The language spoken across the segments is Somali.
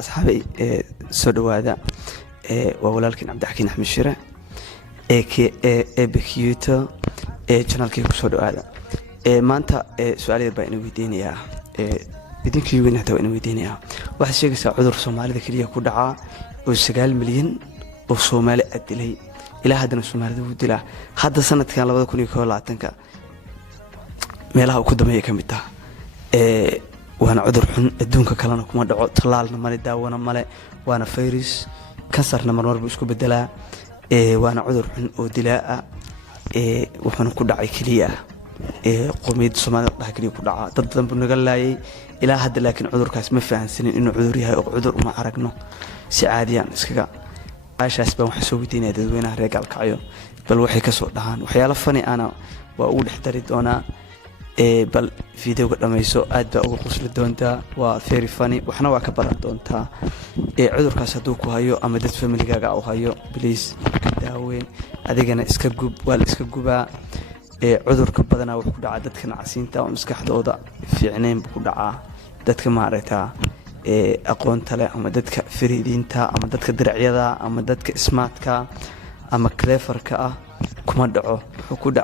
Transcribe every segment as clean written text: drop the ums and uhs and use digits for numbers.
أصحابي سودو هذا وولكن عبد الحكيم أحمد شيرة بكيوتو channel كيف سودو هذا ما أنت سؤالي بين ويدينيا بدين كيوين هذا وين ويدينيا واحد شيء يسا عذر سومالي ذكر يكون دعاء وسجال مليون وسومالي أدلي إلى هذا السومالي ذو دلا هذا سنة كان لبض كوني كولا عتنك ميلها وكده هي كميتها وأنا عذر حن الدنيا كلنا كم دعاء طلالنا مالي داونا مالي وأنا فيروس كسرنا مرور بيسكو بدلا وأنا عذر حن ودلاء وحنا كده عيكلية قوميد سومالي ده كليه كده تضمن بنقول لاي إلى هذا لكن عذر كاس ما فهم سنين إنه عذرها أو عذر وما عرقنا سعاديان إسكا عايش أسباب وحسوبتين يدوينها رجال كعيو بل وحي كسر دهان وحياة فني أنا وأقول احتريت أنا بل فيديو لما يسوء أدى أقول قصة دونتا وثيري فني وحنا وكبر دونتا عذر كاس هدوك وهايو أما دت فملي جاء أو هايو بليز داوين أدينا إسكجوب والإسكجوبا عذر كبدنا وحكود عدد كنا عسينتا ومسكح دودا في عنين بكود دتك معرتا أقوان تلا أما دتك فريدينتا أما دتك درعيدا أما دتك اسماتك أما كليفركا كما دعو حكود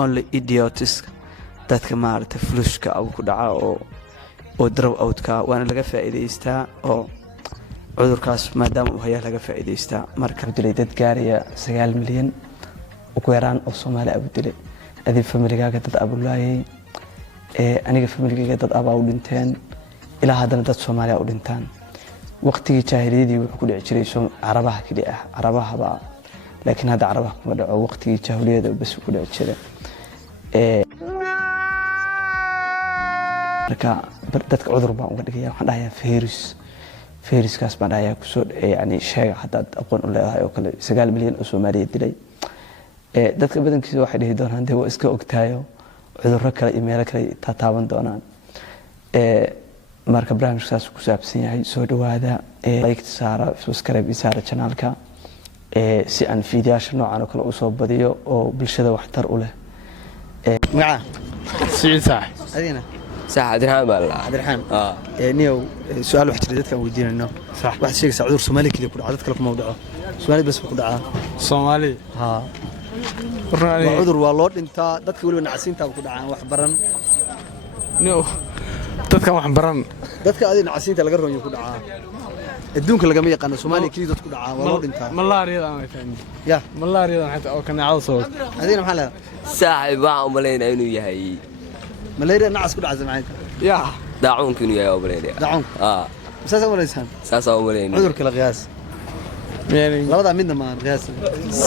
only idiots دتك معرتا فلوشكا أو كود أو درو أوتكا وأنا لقى فائدة أو عذر كاس ما دام وهي لقى فائدة مركب جليدات جارية 9 مليون وكويران أو صومالي أبو دلي أذي فملكا قد أبو الله أنا فملكا قد أبو أولنتين إلى هذا ندت صومالي أولنتان وقتي جاهليدي وكل عشرين سوم عربها كده عربها بقى لكن هذا عربها بدأ وقتي جاهلية بس وكل عشرين لكن بدت عذر بقى وقد كده حنا هي فيروس كاس بعد هي كسر يعني شيء حتى أقول ولا هاي وكل 9 مليون صومالي دلي dadka badankiisa waxay dhihi doonaan de waa iska ogtaayo cudurro kale iyo meelo kale taaban doonaan marka barnaamijkaas ku saabsan yahay soo dhawaada like saara subscribe isaara channelka si aan fiidiyaasha noocan oo kale u soo badiyo oo bulshada waxtar u leh magaca سعيد صح adina صح عبد الرحمن بالله عبد الرحمن niyow su'aal wax jira dadka weydiinayno صح wax sheegaysa cudur Soomaali kaliya ku dhaca dadka kuma dhaco Soomaali bas ku dhaca صومالي ha راني عذر والله دنتا dadka waliba nacsiinta ku dhacaan wax baran نو dadka wax baran dadka adina nacsiinta laga rooyo ku dhacaa adduunka laga ma yaqaan Soomaali kaliya dad ku dhacaa waa loo dhintaa malaariyada aan fahmin ya malaariyada xataa oo kana cawso adina maxaa leedahay صاحب waa umaleyn inuu yahay malaria nacas ku dhacay macayta ya daacuunka inuu yahay umaleyn dacun saasa walaysan saasa umaleyn cudur kala qiyaas يعني labada midna ma qiyaas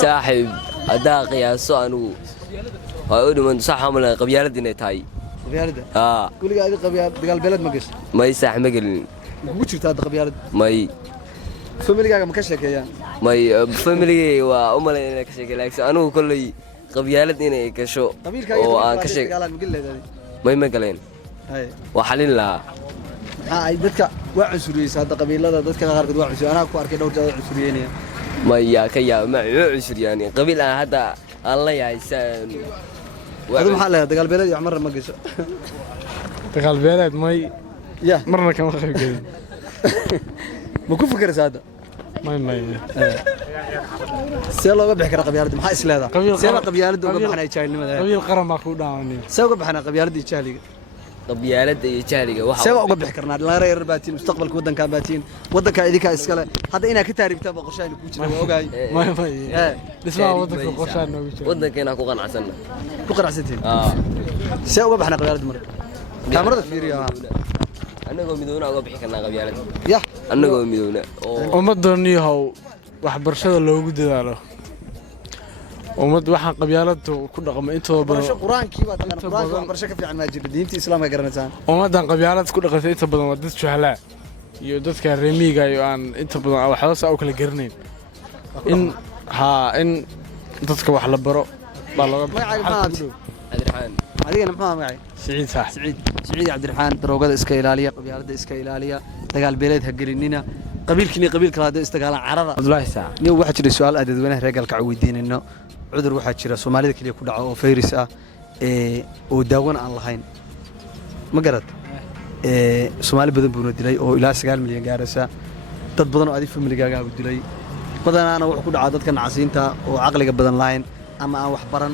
صاحب adaa qiyaaso anu waa u dhiman sax amala qabyaalad inay tahay qabyaalada aa kuliga adi qabyaalad dagaal beelad ma gashay may sax ma gelin ugu jirtaa qabyaalad may familigaaga ma ka sheekeeyaan may family waa umaleyn inay ka sheekay laakiin anu kulay qabyaalad inay gasho oo aan ka sheekay may ma galeen hay waa xalin la ay dadka waa cunsuriyay hada qabiilada dadka qaarkood waa cunsuriyay anaa ku arkay dhowr jeer cunsuriyeenaya ما يا كيا ما عشر يعني قبل هذا الله يعيسان هذا محل دقال بلد يا عمر ما قص دقال بلد ماي يا مرنا كما خيب كذا ما كنت فكر هذا ماي سيلا قبح كرا قبيلة ما حيس هذا سيلا قبيلة قبح أنا يجاهل لماذا قبيل قرن ما كودا عني سيلا قبح أنا قبيلة يجاهل قبيلة يجاري واحد سيلا قبح كرنا لا رأي رباتين مستقبل كودن كاباتين ودك إذيك إسكال هذا إنا كتاري بتابع قشاي نكوشنا وأوجاي ماي نسمع ودك قشان نويش ودك هنا كوكان عسلنا كوكان عسلتين سيلا قبح أنا قبيلة مرة كاميرا فيريا أنا قوم بدونا قبح كنا قبيلة يا أنا قوم بدونا وما دوني هو واحد برشة لو جد له ومد واحد قبيلته كل رقم أنتوا برشة قرآن كيف قرآن برشة كيف يعني ماجد دينتي إسلام قرنتان ومد قبيلات كل رقم أنتوا بدون ودت شهلاء يودت كريميجا يوان أنتوا بدون أو حلاس أو كل جرنين إن ضدك واحد لبرو بالله ما يعرف عبد الرحمن هذه أنا ما معي سعيد صح سعيد عبد الرحمن دروغada iska ilaaliya qabyaalada iska ilaaliya dagaal beeleed ha gelinina qabiilkini qabiilka hada istagaala carada Abdullahi Saa niyo waxa jira su'aal aad dadweynaha reegalka weydiinayno cudur waxa jira Soomaalida kaliya ku dhaco oo virus ah oo daawan aan lahayn ma garad Soomaali badan buu dilay oo ilaa 9 milyan gaaraysa dad badan oo adi familigaaga u dilay badanaana wuxuu ku dhacaa dadka nacasiinta oo caqliga badan lahayn ama aan wax baran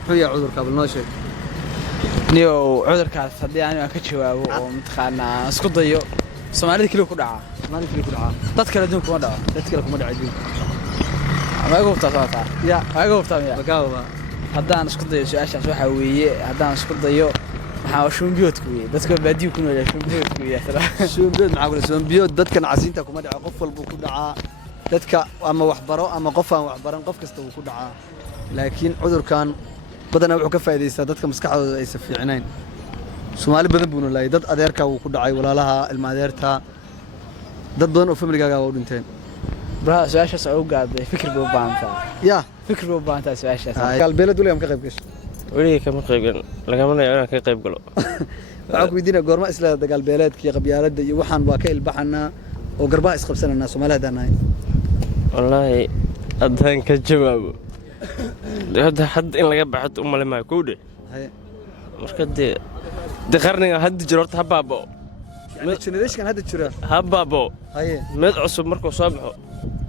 muxuu yahay cudurka bal noo sheeg niyo cudurkaas haddii aan ka jawaabo oo mataqaanaa isku dayo Soomaalida kaliya ku dhaca Soomaalida kaliya ku dhaca dad kale adduunka kuma dhaco dad kale kuma dhaco ama igu hubtaa ya igu hubtaa magaaba haddaan isku dayo su'aashaas waxa weeye haddaan isku dayo maxaa shumbiyoodku weeye dadka baadiyo ku nool shumbiyoodku weeye shumbiyood maxaa ku shumbiyood dadka nacasiinta kuma dhaco qof walba ku dhacaa dadka ama wax baro ama qof aan wax baran qof kasta uu ku dhacaa laakiin cudurkan badanaa wuxuu ka faa'iideystaa dadka maskaxdooda aysan fiicnayn Soomaali badan buu noolay dad adeerka uu ku dhacay walaalaha ilma adeerta dad badan oo familigaaga u dhinteen bra su'aashaas oo gaaday fikir buu baanta ya fikir buu baanta su'aashaas galbeelad waliga ka qayb gashay waliga kama qaybin lagama nayo inaan ka qayb galo waxaan ku weydiinaa goorma isla dagaalbeeleedkii qabyaaladda iyo waxaan waa ka ilbaxanaa oo garbaha isqabsananaa Soomaaliya hadaan wallaahi haddaan ka jawaabo hadda in laga baxo u malay maayo kowdhe marka dee qarniga hadda jiro horta ha baaba'o generation hadda jira ha baaba'o mid cusub markuu soo baxo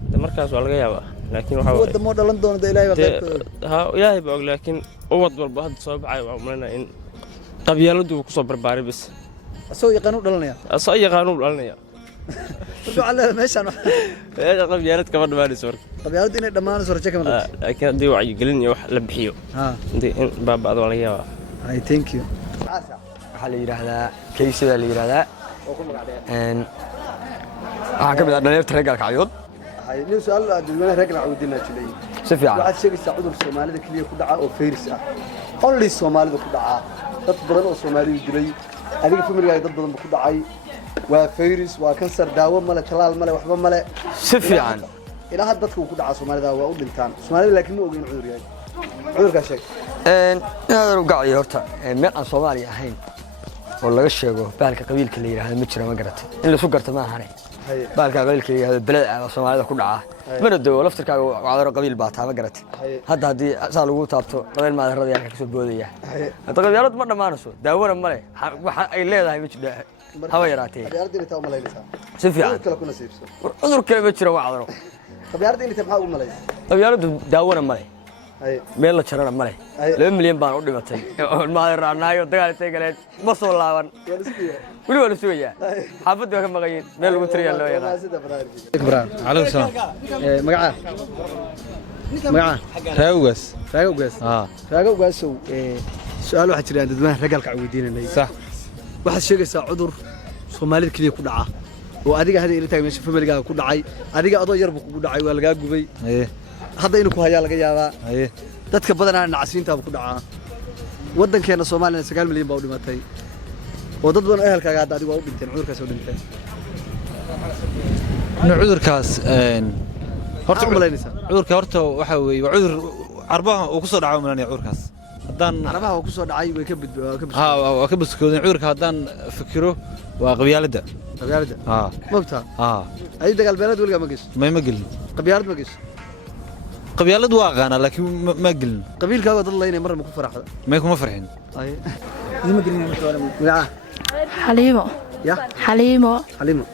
dee markaas waa laga yaabaa laakiin waxaa wadda moo dhalan doona dee ilaahay baa qaybkooda ha ilaahay baa og laakiin ummad walba hadda soo baxay waxaan umaleynaa in qabyaaladdu uu ku soo barbaaray bis asagoo yaqaan u dhalanaya asagoo yaqaan u dhalanaya meeshaan qabyaalad kama dhammaanayso marka qabyaalad inay dhammaanayso rajo kama leh laakiin haddii wacyigelin iyo wax la bixiyo in baaba'do waa laga yaabaa I thank you waxaa la yiraahdaa kaysida la yiraahdaa waxaa ka mid ah dhalinyarta reer Galkacyood nin su'aal dadweynaha reer Galkacyood weydiinaa jiray si fiican waxaad sheegaysaa cudur Soomaalida kaliya ku dhaca oo fayris ah only Soomaalida ku dhaca dad badan oo Soomaalidu dilay adiga familigaaga dad badan ku dhacay waa fayris waa kansar daawo male talaal male waxba male si fiican ilaa had dadku ku dhaca Soomaalida waa u dhintaan Soomaalida laakiin ma ogeyn cudur yahay cudurka sheeg inaad u gacay horta meel aan Soomaali ahayn oo laga sheego baalka qabiilka la yiraahdo ma jiro ma garatay in la soo garto ma ahane baalka qabiilka la yiraahdo balad ah Soomaalida ku dhaca mana doow laftirkaaga wacdaro qabiil baa taa ma garatay hadda hadii saa lagu taabto qabiil maadarada yaa ka soo boodaya hadda qabiilad ma dhamaanayso daawada male waxa ay leedahay ma jiro hawa yaraatay qabyaaladda inta u malaynaysaa si fiican kala kuna siibso cudur kale ma jiro wacdaro qabyaaladda inta maxaa u malaynaysaa qabyaaladdu daawada male meel la jarana male 2 milyan baan u dhimatay oo maaday raanaayo dagaal intay galeen ma soo laaban wali wala suuya xaafadda ka maqayn meel lagu tiriya loo yaqaan alaykum salaam magaca raawgas raagowgaas su'aal waxa jiraan dadweynaha reer Galkacyood weydiinanay sax waxaad sheegaysaa cudur Soomaalida kaliya ku dhaca oo adiga hadda ila taag meesha familigaaga ku dhacay adiga adoo yar buu kugu dhacay waa laga gubay hadda inuu ku hayaa laga yaabaa dadka badanaa nacasiinta ku dhacaa wadankeena Soomaaliya 9 milyan baa u dhimatay oo dad badan ehelkaaga hadda adiga waa u dhinteen cudurkaas oo dhinteen cudurkaas horta cudurka horta waxa weeye waa cudur arbaha uu ku soo dhaco malanaya cudurkaas haddaan arbaha uu ku soo dhacay way ka waa ka buskoodeen cudurka haddaan fikiro waa qabyaaladda mabta ay dagaal beelad waliga ma gasho ma gelin qabyaalad ma gasho qabyaalad waa qaana laakiin ma gelin qabiilkaaga dad leeynay mar ma ku faraxda ma kuma farxin ay ma gelin ma حليمو يا حليمو حليمو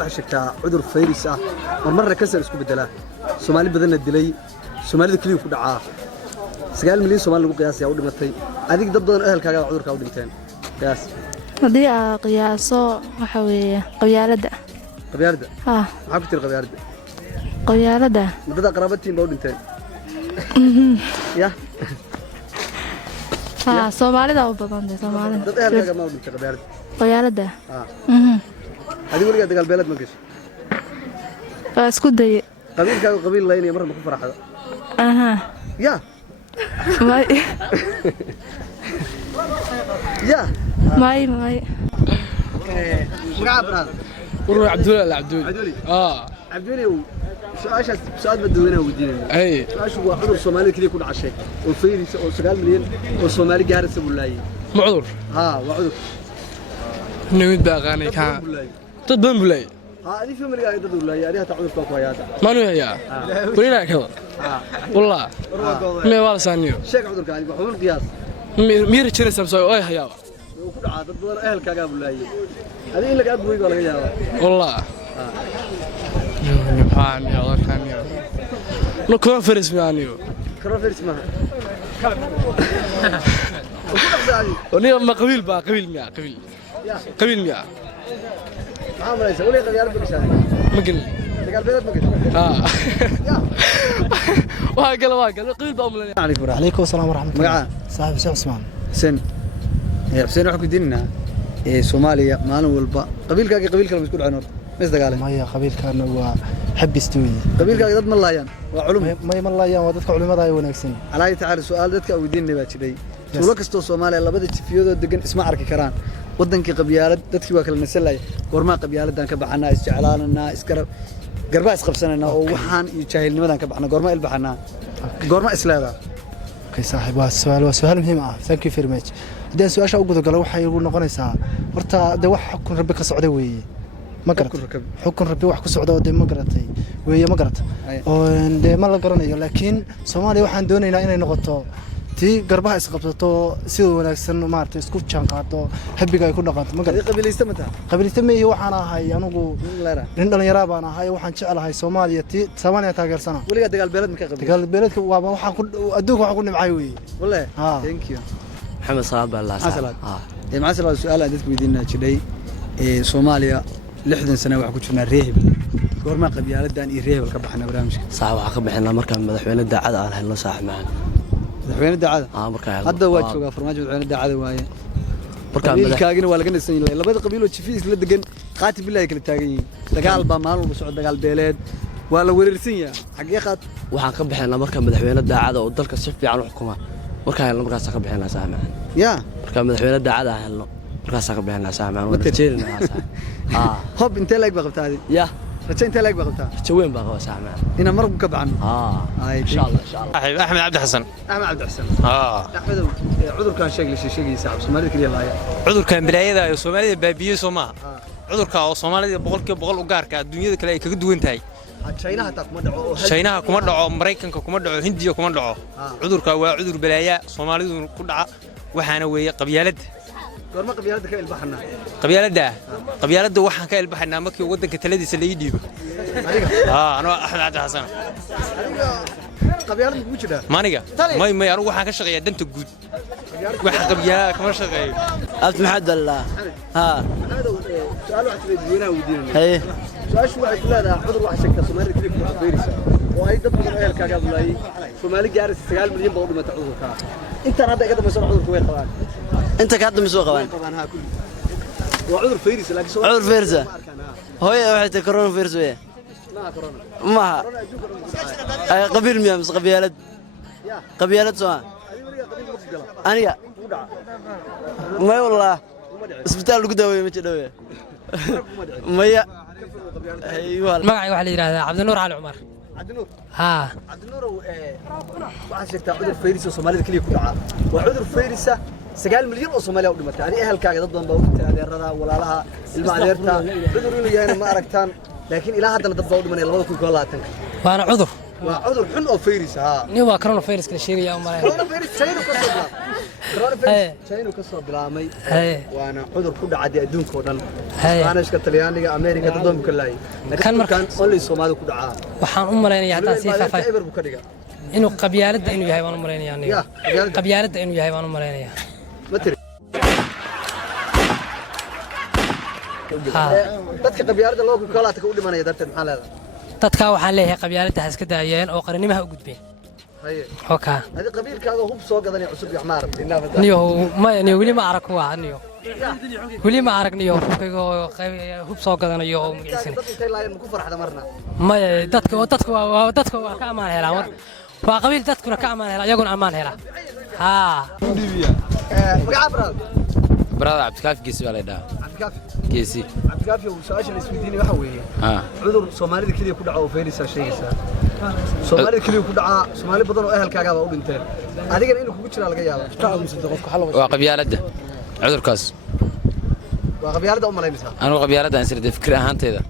waxa sheegtaa cudur fayris ah marmarna kansar isku bedela Soomaali badan dilay Soomaalida kaliya ku dhacaa 9 milyan Soomaali lagu qiyaasay u dhimatay adig dad badan ehelkaaga cudurka u dhinteen qiyaas hadii aan qiyaaso waxa weeye qabyaaladda maxaa ku tir qabyaaladda dad qaraabtiin baa u dhinteen ya Soomaalida u badan Soomaalida dad ehelkaaga ma u dhintay qabyaaladda adiga waliga dagaal beelad ma gasho isku day qabiilkaaga qabiil leeynay mar ma ku faraxda ya يا ماي مرعب والله عبدولي عبدولي سؤال بدوينه ودينا اي سؤال هو عذر الصومالي كذا يكون عشاء وفيري 9 مليون والصومالي جارس ولاي معذور وعذر نمد باغاني كان تضم بلاي هذه في مرقا يدد ولاي هذه تعذر توك ويادا ما نو هيا ولينا كذا والله ما والسانيو شيك عذر كان بحول قياس مير جيرس سمسو اي هيا ku dhacaa dad badan ehelkaaga bulaayay hadii in laga buuyo laga yaabo والله نبحان يا الله كان يا لو كونفرنس مانيو كونفرنس ما وليه ما قبيل بقى قبيل ميا قبيل ميا عامل ايش وليه قبيله بقشاي مقل قبيله مقل واقل قبيل بقى عليكم السلام ورحمه الله مقعه صاحب حسين عثمان حسين حسين waxaan ku diinna Soomaaliya maalin walba qabiilkaaga qabiilka la isku dhacno mis dagaalay maya qabiilkaana waa xabistu qabiilkaaga dad ma laayaan waa culum ma laayaan waa dadka culimada ay wanaagsan Alaahi tacaala su'aal dadka ugu diinna baa jiray tuulo kasto Soomaaliya labada jifiyadoo degan isma arki karaan wadankii qabyaalad dadkii waa kala nasalay gorma qabyaaladan ka baxana isjeclaanana iskarab garba isqabsanana oo waxaan iyo jaahilnimadan ka baxna gorma ilbaxana gorma islaada kay saaxiib waa su'aal muhiim ah thank you very much hadaan su'aasha ugu galo waxay ugu noqonaysaa horta de wax xukun rabbi ka socda weeye ma garatay xukun rabbi wax ku socda oo de ma garatay weeye ma garatay oo de ma la garanayo laakiin Soomaaliya waxaan doonaynaa inay noqoto tii garbaha isqabsato si wanaagsan maartay isku jaan qaado habiga ay ku dhaqanto ma garatay qabiilista ma iyo waxaan ahay anigu nin dhalinyaro baan ahay waxaan jecelahay Soomaaliya tii Soomaaliya taageersana waliga dagaal beelad ma ka qabiil dagaal beeladka waa waxaan ku adduunka waxaan ku nimcay weeye wallahi thank you محمد صلاح بالله مع سؤال سؤال عندك ويدينا جدي Soomaaliya 60 sano wax ku jirnaa reehib goorma qabyaaladdan iyo reehib ka baxna barnaamijka صح waxa ka bixinaa markaan madaxweyne daacad aan helno saax macaan madaxweyne daacad markaan hadda waa joogaa farmaajo madaxweyne daacad waaye qabiilkaagina waa laga nasan yahay labada qabiil oo jifiis la degan qaati billahi kala taagan yihiin dagaal baa maalin walba socod dagaal beeleed waa la weerarsan yahay xagee qaad waxaan ka bixinaa markaan madaxweyne daacad oo dalka si fiican u xukuma markaan helno markaas ka bixinaa saax macaan ya markaan madaxweyne daacad aan helno markaas ka bixinaa saax macaan waa jeerinaa saax hob intee leeg baa qabtaadi ya raja intee leeg baa qabtaa raja weyn baa qaba saax macaan ina mar ka baxan insha Allah أحمد عبد الحسن عبد الحسن أحمد عذر كان شيء شيء صعب Soomaaliya kaliya laaya عذر كان بلايدا Soomaaliya baabiye Soomaa cudurka oo Soomaaliya boqol u gaarka adduunyada kale ay kaga duwan tahay China kuma dhaco Mareykanka kuma dhaco Hindiya kuma dhaco cudurka waa cudur balaaya Soomaalidu ku dhaca waxaana weeye qabyaalad gorma qabyaalada ka ilbaxna qabyaalada waxaan ka ilbaxnaa markii wadanka taladiisa la ii dhiibo أنا أحمد عبد الحسن qabyaalada ugu jira maaniga may anigu waxaan ka shaqeeyaa danta guud waxa qabyaalada kama shaqeeyo ألف محمد الله سؤال واحد تريدينه ودينه هي سؤال شو واحد لا عذر واحد شكل Soomaaliya kaliya ku xabeerisa oo ay dad badan ehelkaaga bulay Soomaali gaaris 9 milyan baa u dhimatay cudurka inta hadda iga dambaysan cudurku way qabaan أنت كهذا مسوق قبان وعذر فيروس لكن عذر فيروس هو واحد كورونا فيروس وياه ما قبيل مياه مس قبيلة سواء أنا ما والله اسبتال قدوي ما تدوي ما يا أيوة ما واحد يراها عبد النور على عمر عبد النور ها عبد النور واحد شكل عذر فيروس Soomaaliya kaliya ku dhaca وعذر فيروس 9 milyan oo Soomaaliya u dhimatay ani ehelkaaga dad badan baa u dhintay adeerada walaalaha ilma adeerta cudur inuu yahay ma aragtaan laakiin ilaa hadda dad baa u dhimanay 2020 waana cudur waa cudur xun oo fayris ni waa corona virus ka sheegaya u maleeyo corona virus China ka soo bilaamay waana cudur ku dhacay adduunka oo dhan Isbaanishka Talyaaniga Ameerika dad badan ku laayay kan markaan only Soomaaliya ku dhacaa waxaan u maleynayaa hadda si faafay inuu qabyaalada inuu yahay waan u maleynayaa aniga qabyaalada inuu yahay waan u maleynayaa dadka qabyaalada loo ku kala u dhimanaya darteed maxaa leedahay dadka waxaan leeyahay qabyaalada ha iska daayeen oo qarinimaha u gudbeen hoka hadi qabiilkaaga hub soo gadanay cusub iyo xmaar niyo ma wali ma arag waa niyo wali ma arag niyo hub soo gadanayo oo magiciisan ku farxada marna ma dadka waa ka amaan helaan waa qabiil dadkuna ka amaan helaan iyaguna amaan helaan برادر عبد الكافي كيسي ولا ده عبد الكافي كيسي عبد الكافي وسؤال الاسويديني waxa weeye cudur Soomaalida kaliya ku dhaco fayris sheegaysa Soomaalida kaliya ku dhaca Soomaali badan oo ehelkaaga baa u dhinteen adigana inuu kugu jira laga yaabo waa qabyaalada cudurkaas waa qabyaalada u maleynaysa anigu qabyaalada aan sirday fikir ahaanteeda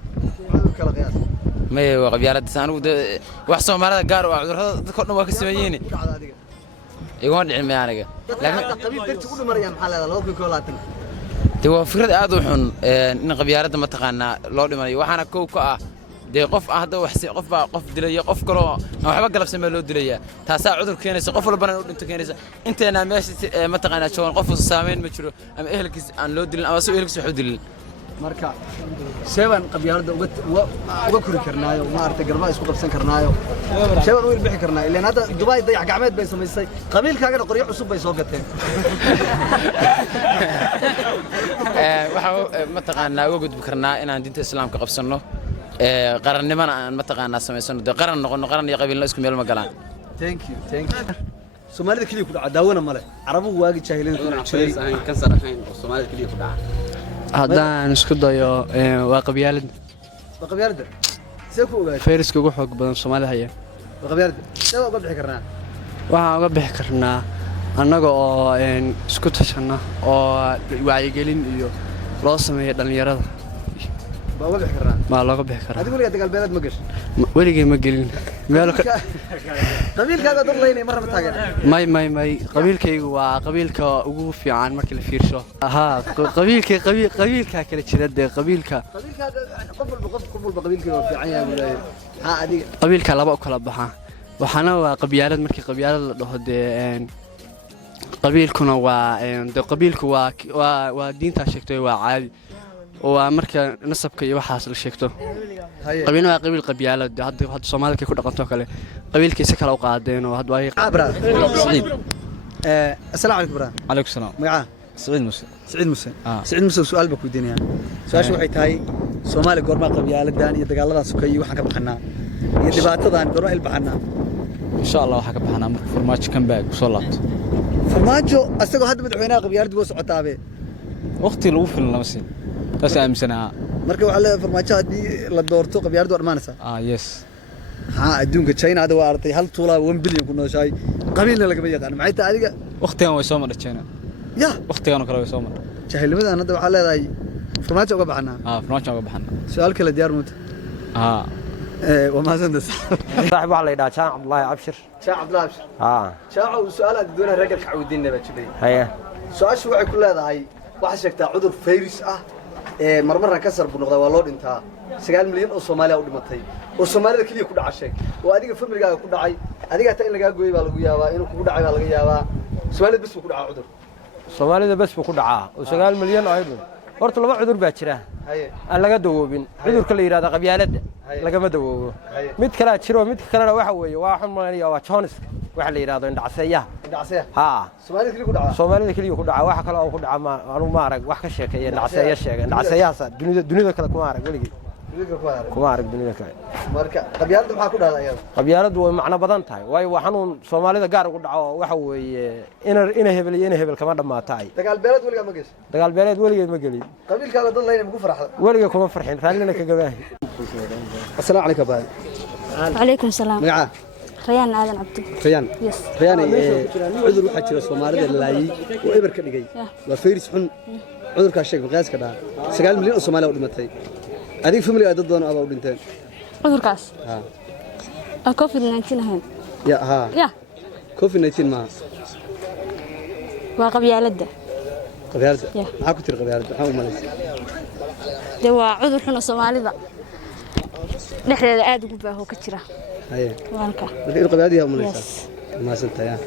kala qiyaas ma waa qabyaalada anigu wax Soomaalida gaar ah cudurada dadka dhan waa ka sameeyeen igoo dhicin ma aniga laakiin qabiil darti u dhimarayaan maxaa leedahay 2020 waa fikrad aad u xun in qabyaalada ma taqaana loo dhimanayo waxaana koow ka ah dee qof hadda qof baa qof dilaya qof kaloo aan waxba galabsamee loo dilaya taasaa cudur keenaysa qof walbana u dhinto keenaysa inteena meesha mataqaanaa joogan qof saameyn ma jiro ama ehelkiis aan loo dilin ama soo ehelkiis wax u dilin marka sheeban qabyaalada uga kori karnaayo ma aragtay garba isku qabsan karnaayo sheeban u ilbixi karnaa ilaa hadda Dubai dayax gacmeed bay samaysay qabiilkaagana qoryo cusub bay soo gateen waxa mataqaanaa uga gudbi karnaa inaan diinta islaamka qabsano qarannimana aan mataqaanaa samaysano dee qaran noqono qaran iyo qabiilna isku meel ma galaan thank you Soomaalida kaliya ku dhaca daawana male Carabuhu waagi jaahiliinta ku dhacay ahayn kansar ahayn oo Soomaalida kaliya ku dhaca haddaan isku dayo waa qabyaalad see ku ogaatay fayraska ugu xoog badan Soomaalida haya waa qabyaalad see uga bixi karnaa waxaan uga bixi karnaa annaga oo isku tashana oo wacyigelin iyo loo sameeyo dhalinyarada baa uga bixi karnaa ma looga bixi karaa adigu weligaa dagaal beeleed ma gashay weligay ma gelin meel qabiilkaaga dad leynay marna taagan may qabiilkaygu waa qabiilka ugu fiican marka la fiirsho qabiilka kala jira dee qabiilka qof walba qabiilkii waa fiican yahay walaal ha adiga qabiilka laba u kala baxa waxana waa qabyaalad markii qabyaalad la dhaho dee qabiilkuna waa dee qabiilku waa diinta sheegtay waa caadi waa marka nasabka iyo waxaas la sheegto qabiilna waa qabiil qabyaalad hadda Soomaalida ku dhaqanto kale qabiilkiisa kala u qaadeen oo hadda ay Saciid assalaamu alaykum bra alaykum salaam magaca Saciid Muuse Saciid Muuse su'aal ba ku diinaya su'aashu waxay tahay Soomaali goorma qabyaaladan iyo dagaaladaas ka iyo waxaan ka baxnaa iyo dhibaatadan goorma ilbaxnaa insha Allah waxa ka baxnaa marka farmaajo kan baag soo laabto farmaajo asagoo hadda madaxweynaha qabyaaladu waa socotaabe waqti lagu filan lama siin taas aaminsanaa marka waxa la farmaajo hadii la doorto qabyaaladu waa dhamaanaysa yes ha adduunka China hada waa artay hal tuula 1 bilyan ku nooshay qabiilna laga yaqaan maxay tahay adiga waqtigan way soo maray China ya waqtigan kale way soo maray jahilnimadan hadda waxa leedahay farmaajo uga baxnaa farmaajo uga baxnaa su'aal kale diyaar muut وما زند صاحب الله يدا شان عبد الله ابشر شان عبد الله ابشر شاعو سؤال دون رجل كعودين بجلي هيا سؤال شو waxay ku leedahay waxa sheegtaa cudur virus ah marmarna ka sar bunoqda waa loo dhintaa 9 milyan oo Soomaaliya u dhimatay oo Soomaalida kaliya ku dhacay oo adiga familkaaga ku dhacay adiga taa in laga gooyay baa lagu yaabaa inuu kugu dhacay baa laga yaabaa Soomaalida bas ku dhacay cudur Soomaalida bas ku dhacaa oo 9 milyan oo aydu horta laba cudur baa jira aan laga dawoobin cudurka la yiraahdo qabyaalada laga ma dawoobo mid kale jiro mid kale waxa weeye waa xun malaynaya waa Jones waxa la yiraahdo indhacseeyaha Soomaalida kaliya ku dhaca waxa kale oo ku dhaca anu ma arag wax ka sheekeeya indhacseeyaha dunida kale kuma arag weligii kuma arag dunida kale marka qabyaalada waxa ku dhacay ayada qabyaaladu way macna badan tahay waayo waxaan Soomaalida gaar ugu dhaco waxa weeye ina hebel kama dhamaatay dagaal beelad weliga ma gashay dagaal beelad weliga ma galin qabiilkaaga dad leeyna ku farxad weliga kuma farxin raallina ka gabaahay السلام عليكم باي وعليكم السلام مقعه ريان آدم عبد ريان يس ريان عذر waxa jira Soomaalida laayay oo eber ka dhigay waa virus xun cudurka sheeg maqaas ka dhaca 9 milyan oo Soomaali u dhimatay adiga family dad doon aba u dhinteen cudurkaas COVID-19 ahayn ya COVID-19 ma waa qabyaalada maxaa ku tiri qabyaalada maxaa u malaysay de waa cudur xun oo Soomaalida dhexdeeda aad ugu baaho ka jira waanka qabyaalada u malaysay ma santayaa